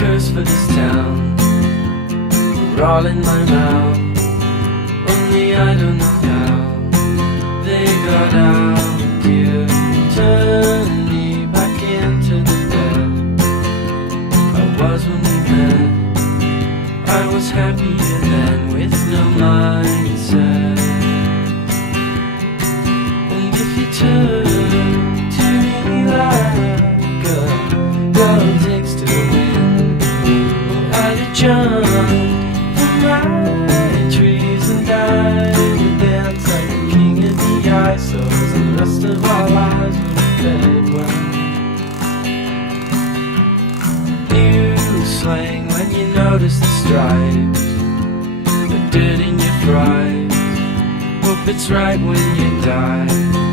curse for this town. We're all in my mouth, only I don't know how they got out. You turned me back into the bed I was when we met. I was happier then with no mindset. And if you turn to me like a girl takes to the wind, well, I'd have jumped from my trees and died and dance like a king in the ice. So the rest of our lives would have fed well. New slang when you notice the stripes, the dirt in your fries. Hope it's right when you die.